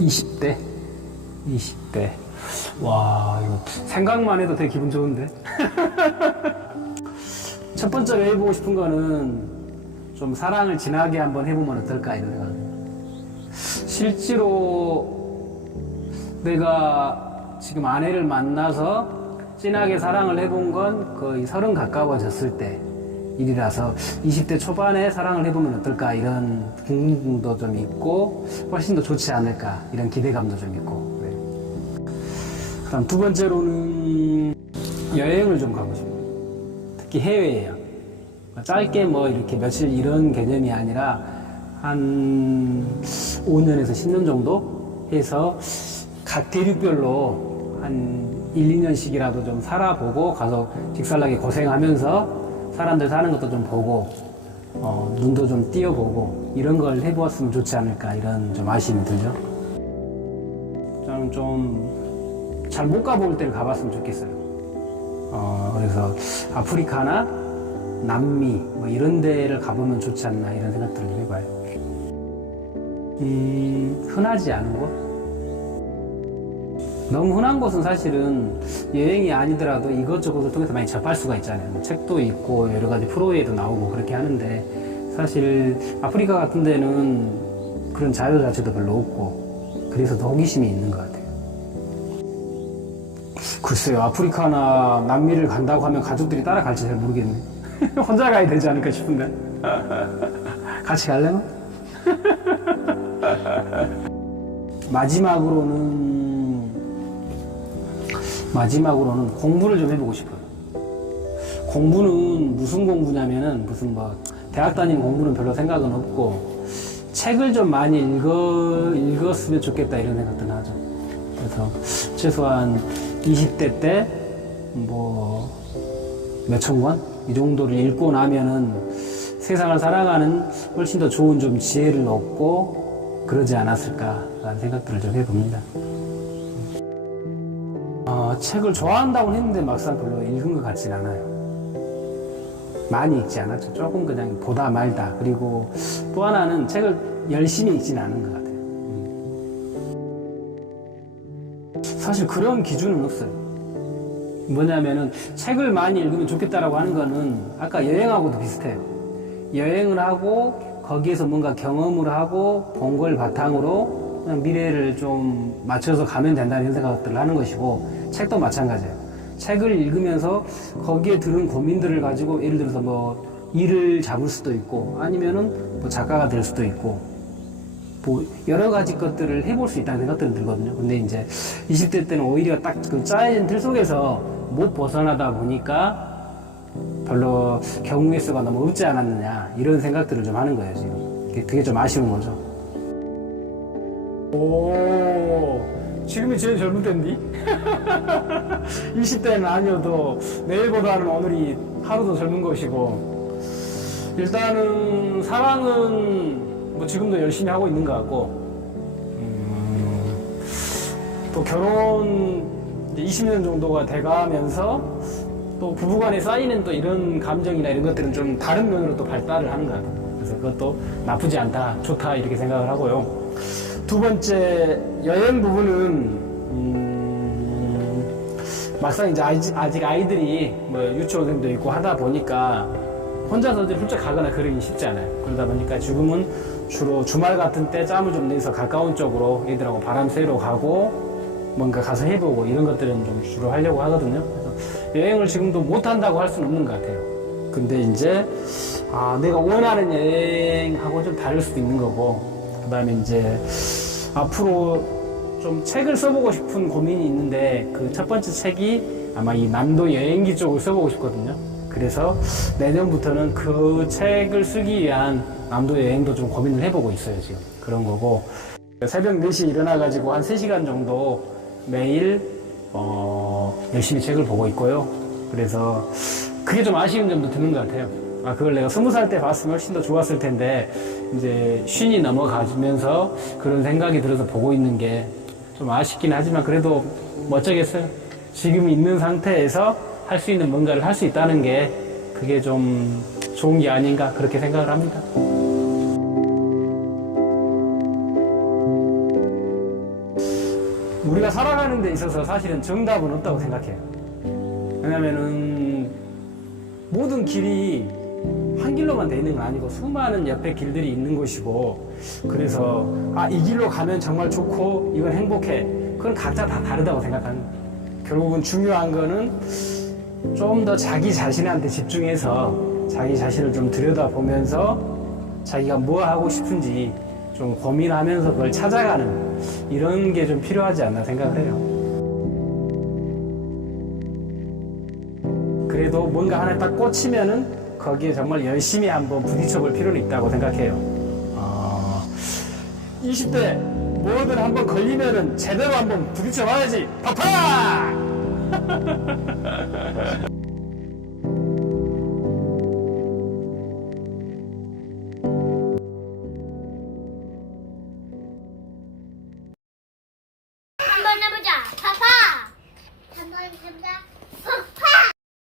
20대. 와, 이거 생각만 해도 되게 기분 좋은데? 첫 번째로 해보고 싶은 거는 좀 사랑을 진하게 한번 해보면 어떨까, 이런 생각. 실제로 내가 지금 아내를 만나서 진하게 사랑을 해본 건 거의 30 가까워졌을 때 일이라서 20대 초반에 사랑을 해보면 어떨까, 이런 궁금도 좀 있고 훨씬 더 좋지 않을까, 이런 기대감도 좀 있고. 네. 그다음 두 번째로는 여행을 좀 가고 싶어요. 특히 해외예요. 짧게 뭐 이렇게 며칠 이런 개념이 아니라 한 5년에서 10년 정도 해서 각 대륙별로 한 1, 2년씩이라도 좀 살아보고 가서 직살나게 고생하면서 사람들 사는 것도 좀 보고 눈도 좀 띄어보고 이런 걸 해보았으면 좋지 않을까, 이런 좀 아쉬움이 들죠. 저는 좀 잘 못 가볼 때를 가봤으면 좋겠어요. 그래서 아프리카나 남미 뭐 이런 데를 가보면 좋지 않나, 이런 생각들을 해봐요. 흔하지 않은 곳? 너무 흔한 곳은 사실은 여행이 아니더라도 이것저것을 통해서 많이 접할 수가 있잖아요. 뭐 책도 있고 여러 가지 프로에도 나오고 그렇게 하는데, 사실 아프리카 같은 데는 그런 자유 자체도 별로 없고 그래서 더 호기심이 있는 것 같아요. 글쎄요, 아프리카나 남미를 간다고 하면 가족들이 따라갈지 잘 모르겠네. 혼자 가야 되지 않을까 싶은데. 같이 갈래나? 마지막으로는 공부를 좀 해보고 싶어요. 공부는 무슨 공부냐면은 무슨 뭐 대학 다니는 공부는 별로 생각은 없고 책을 좀 많이 읽었으면 좋겠다, 이런 생각들을 하죠. 그래서 최소한 20대 때 뭐 몇천 권? 이 정도를 읽고 나면은 세상을 살아가는 훨씬 더 좋은 좀 지혜를 얻고 그러지 않았을까라는 생각들을 좀 해봅니다. 책을 좋아한다고 했는데 막상 별로 읽은 것 같진 않아요. 많이 읽지 않았죠. 조금 그냥 보다 말다. 그리고 또 하나는 책을 열심히 읽진 않은 것 같아요. 사실 그런 기준은 없어요. 뭐냐면은 책을 많이 읽으면 좋겠다라고 하는 거는 아까 여행하고도 비슷해요. 여행을 하고 거기에서 뭔가 경험을 하고 본 걸 바탕으로 그냥 미래를 좀 맞춰서 가면 된다는 생각들을 하는 것이고, 책도 마찬가지예요. 책을 읽으면서 거기에 드는 고민들을 가지고 예를 들어서 뭐 일을 잡을 수도 있고 아니면은 뭐 작가가 될 수도 있고 뭐 여러 가지 것들을 해볼 수 있다는 생각들이 들거든요. 근데 이제 20대 때는 오히려 딱 그 짜여진 틀 속에서 못 벗어나다 보니까 별로 경우의 수가 너무 없지 않았느냐, 이런 생각들을 좀 하는 거예요, 지금. 그게 좀 아쉬운 거죠. 오, 지금이 제일 젊은 때인데? 20대는 아니어도 내일보다는 오늘이 하루도 젊은 것이고, 일단은 사랑은 뭐 지금도 열심히 하고 있는 것 같고, 또 결혼 이제 20년 정도가 돼가면서 또 부부간에 쌓이는 또 이런 감정이나 이런 것들은 좀 다른 면으로 또 발달을 하는 것 같아요. 그래서 그것도 나쁘지 않다, 좋다, 이렇게 생각을 하고요. 두 번째, 여행 부분은 막상 이제 아직 아이들이 뭐 유치원생도 있고 하다 보니까 혼자서 이제 훌쩍 가거나 그러기 쉽지 않아요. 그러다 보니까 지금은 주로 주말 같은 때 짬을 좀 내서 가까운 쪽으로 애들하고 바람 쐬러 가고 뭔가 가서 해보고 이런 것들은 좀 주로 하려고 하거든요. 그래서 여행을 지금도 못 한다고 할 수는 없는 것 같아요. 근데 이제 내가 원하는 여행하고 좀 다를 수도 있는 거고, 그 다음에 이제 앞으로 좀 책을 써보고 싶은 고민이 있는데, 그 첫 번째 책이 아마 이 남도 여행기 쪽을 써보고 싶거든요. 그래서 내년부터는 그 책을 쓰기 위한 남도 여행도 좀 고민을 해보고 있어요, 지금. 그런 거고, 새벽 4시에 일어나가지고 한 3시간 정도 매일 열심히 책을 보고 있고요. 그래서 그게 좀 아쉬운 점도 드는 것 같아요. 그걸 내가 20살 때 봤으면 훨씬 더 좋았을 텐데, 이제 쉰이 넘어가면서 그런 생각이 들어서 보고 있는 게 좀 아쉽긴 하지만, 그래도 뭐 어쩌겠어요. 지금 있는 상태에서 할 수 있는 뭔가를 할 수 있다는 게 그게 좀 좋은 게 아닌가, 그렇게 생각을 합니다. 우리가 살아가는 데 있어서 사실은 정답은 없다고 생각해요. 왜냐면은 모든 길이 한 길로만 돼 있는 건 아니고 수많은 옆에 길들이 있는 것이고, 그래서 이 길로 가면 정말 좋고 이건 행복해, 그건 각자 다 다르다고 생각하는 거예요. 결국은 중요한 거는 좀 더 자기 자신한테 집중해서 자기 자신을 좀 들여다보면서 자기가 뭐 하고 싶은지 좀 고민하면서 그걸 찾아가는 이런 게 좀 필요하지 않나 생각을 해요. 그래도 뭔가 하나 딱 꽂히면은 거기에 정말 열심히 한번 부딪혀 볼 필요는 있다고 생각해요. 20대 뭐든 한번 걸리면은 제대로 한번 부딪혀 봐야지. 팍팍!